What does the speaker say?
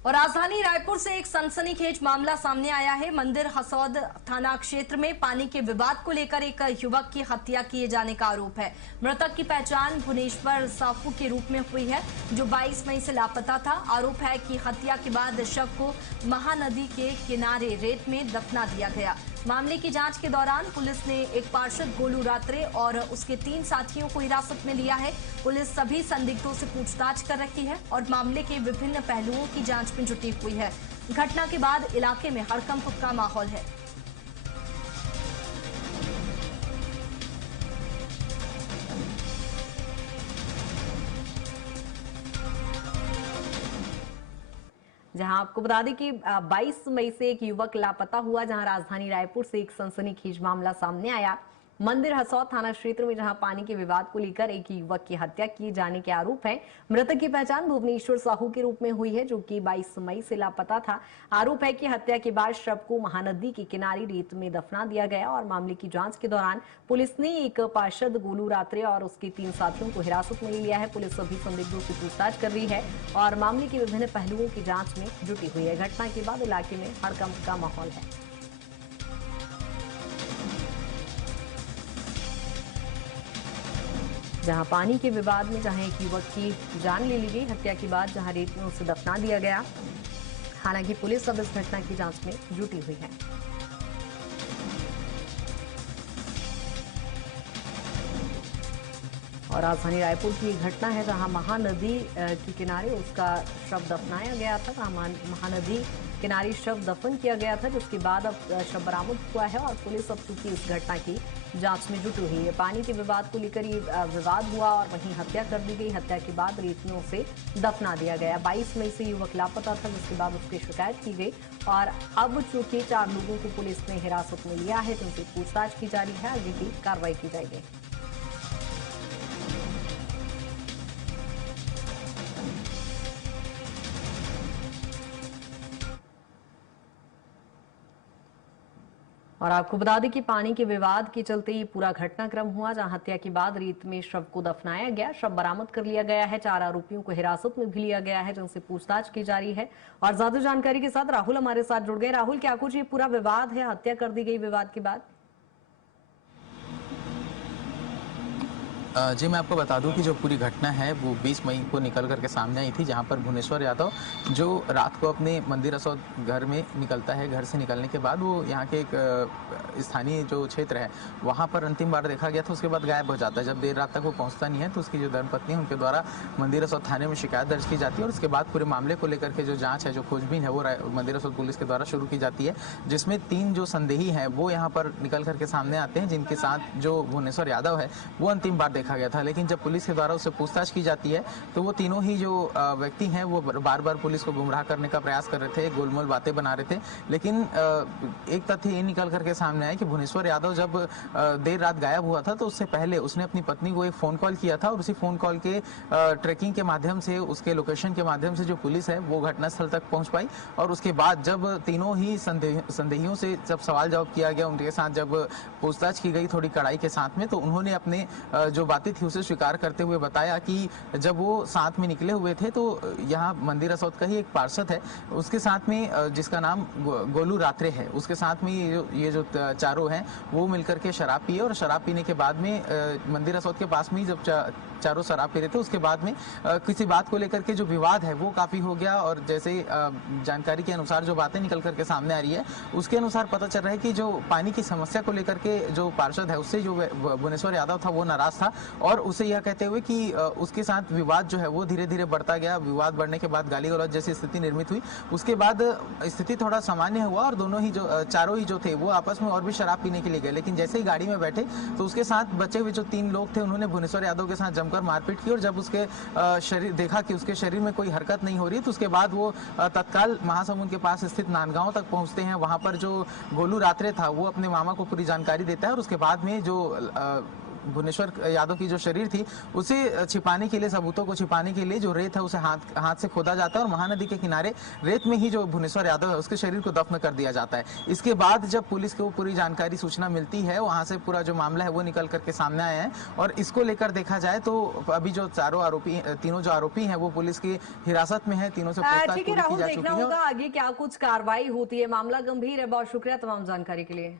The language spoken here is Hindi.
और राजधानी रायपुर से एक सनसनीखेज मामला सामने आया है। मंदिर हसौद थाना क्षेत्र में पानी के विवाद को लेकर एक युवक की हत्या किए जाने का आरोप है। मृतक की पहचान भुवनेश्वर साहू के रूप में हुई है, जो 22 मई से लापता था। आरोप है कि हत्या के बाद शव को महानदी के किनारे रेत में दफना दिया गया। मामले की जांच के दौरान पुलिस ने एक पार्षद गोलू रात्रे और उसके 3 साथियों को हिरासत में लिया है। पुलिस सभी संदिग्धों से पूछताछ कर रही है और मामले के विभिन्न पहलुओं की जांच में जुटी हुई है। घटना के बाद इलाके में हड़कंप का माहौल है। जहां आपको बता दें कि 22 मई से एक युवक लापता हुआ, जहां राजधानी रायपुर से एक सनसनीखेज मामला सामने आया। मंदिर हसौद थाना क्षेत्र में जहां पानी के विवाद को लेकर एक युवक की हत्या किए जाने के आरोप है। मृतक की पहचान भुवनेश्वर साहू के रूप में हुई है, जो कि 22 मई से लापता था। आरोप है कि हत्या के बाद शव को महानदी के किनारे रेत में दफना दिया गया और मामले की जांच के दौरान पुलिस ने एक पार्षद गोलू रात्रे और उसके 3 साथियों को हिरासत में लिया है। पुलिस सभी संदिग्धों से पूछताछ कर रही है और मामले के विभिन्न पहलुओं की जांच में जुटी हुई है। घटना के बाद इलाके में हड़कंप का माहौल है। जहां पानी के विवाद में जहां एक युवक की जान ले ली गई, हत्या के बाद जहां रेत में उसे दफना दिया गया। हालांकि पुलिस अब इस घटना की जांच में जुटी हुई है। और राजधानी रायपुर की घटना है, जहां महानदी के किनारे उसका शव दफनाया गया था। महानदी किनारे शव दफन किया गया था, जिसके बाद अब शव बरामद हुआ है और पुलिस अब चूंकि इस घटना की जांच में जुटी हुई है। पानी के विवाद को लेकर ये विवाद हुआ और वहीं हत्या कर दी गई। हत्या के बाद रेत में उसे दफना दिया गया। 22 मई से युवक लापता था, जिसके बाद उसकी शिकायत की गई और अब चूंकि 4 लोगों को पुलिस ने हिरासत में लिया है, तो उनकी पूछताछ की जा रही है। आगे की कार्रवाई की जाएगी। और आपको बता दें कि पानी के विवाद के चलते ये पूरा घटनाक्रम हुआ, जहां हत्या के बाद रेत में शव को दफनाया गया। शव बरामद कर लिया गया है। 4 आरोपियों को हिरासत में भी लिया गया है, जिनसे पूछताछ की जा रही है। और ज्यादा जानकारी के साथ राहुल हमारे साथ जुड़ गए। राहुल, क्या कुछ ये पूरा विवाद है, हत्या कर दी गई विवाद के बाद? जी, मैं आपको बता दूं कि जो पूरी घटना है वो 20 मई को निकल करके सामने आई थी, जहां पर भुवनेश्वर यादव जो रात को अपने मंदिर हसौद घर में निकलता है। घर से निकलने के बाद वो यहाँ के एक स्थानीय जो क्षेत्र है वहां पर अंतिम बार देखा गया था। उसके बाद गायब हो जाता है। जब देर रात तक वो पहुंचता नहीं है, तो उसकी जो धर्मपत्नी है उनके द्वारा मंदिर हसौद थाने में शिकायत दर्ज की जाती है और उसके बाद पूरे मामले को लेकर के जो जाँच है, जो खोजबीन है, वो मंदिर हसौद पुलिस के द्वारा शुरू की जाती है, जिसमें 3 जो संदेही हैं वो यहाँ पर निकल करके सामने आते हैं, जिनके साथ जो भुवनेश्वर यादव है वो अंतिम बार देखा गया था। लेकिन जब पुलिस के द्वारा उससे पूछताछ की जाती है, तो वो तीनों ही जो व्यक्ति हैं वो बार बार पुलिस को गुमराह करने का प्रयास कर रहे थे, गोलमोल बातें बना रहे थे। लेकिन एक तथ्य ये निकल करके सामने आया कि भुवनेश्वर यादव जब देर रात गायब हुआ था, तो उससे पहले उसने अपनी पत्नी को एक फोन कॉल किया था और उसी फोन कॉल के ट्रैकिंग के माध्यम से, उसके लोकेशन के माध्यम से जो पुलिस है वो घटनास्थल तक पहुंच पाई। और उसके बाद जब तीनों ही संदेहियों से जब सवाल जवाब किया गया, उनके साथ जब पूछताछ की गई थोड़ी कड़ाई के साथ में, तो उन्होंने अपने जो बातें थी उसे स्वीकार करते हुए बताया कि जब वो साथ में निकले हुए थे, तो यहाँ मंदिर हसौद का ही एक पार्षद है, उसके साथ में जिसका नाम गोलू रात्रे है, उसके साथ में ये जो चारों हैं वो मिलकर के शराब पिए और शराब पीने के बाद में मंदिर हसौद के पास में जब चारों शराब पी रहे थे, उसके बाद में किसी बात को लेकर के जो विवाद है वो काफी हो गया। और जैसे जानकारी के अनुसार जो बातें निकल करके सामने आ रही है, उसके अनुसार पता चल रहा है कि जो पानी की समस्या को लेकर के जो पार्षद है, उससे जो भुवनेश्वर यादव था वो नाराज था और उसे यह कहते हुए कि उसके साथ विवाद जो है वो धीरे धीरे बढ़ता गया। विवाद बढ़ने के बाद गाली गलौज जैसी स्थिति निर्मित हुई। उसके बाद स्थिति थोड़ा सामान्य हुआ और दोनों ही जो चारों ही जो थे वो आपस में और भी शराब पीने के लिए गए। लेकिन जैसे ही गाड़ी में बैठे, तो उसके साथ बचे हुए जो 3 लोग थे, उन्होंने भुवनेश्वर यादव के साथ जमकर मारपीट की और जब उसके शरीर देखा कि उसके शरीर में कोई हरकत नहीं हो रही, तो उसके बाद वो तत्काल महासमुंद के पास स्थित नांदगांव तक पहुंचते हैं। वहां पर जो गोलू रात्रे था वो अपने मामा को पूरी जानकारी देता है और उसके बाद में जो भुवनेश्वर यादव की जो शरीर थी उसे छिपाने के लिए, सबूतों को छिपाने के लिए जो रेत है उसे हाथ से खोदा जाता है और महानदी के किनारे रेत में ही जो भुवनेश्वर यादव है उसके शरीर को दफन कर दिया जाता है। इसके बाद जब पुलिस को पूरी जानकारी सूचना मिलती है, वहां से पूरा जो मामला है वो निकल करके सामने आया है और इसको लेकर देखा जाए तो अभी जो तीनों जो आरोपी हैं वो पुलिस की हिरासत में है। तीनों से पूछताछ ठीक है पूरी की राहुल, जा देखना चुकी है। होगा आगे क्या कुछ कार्रवाई होती है। मामला गंभीर है। बहुत शुक्रिया तमाम जानकारी के लिए।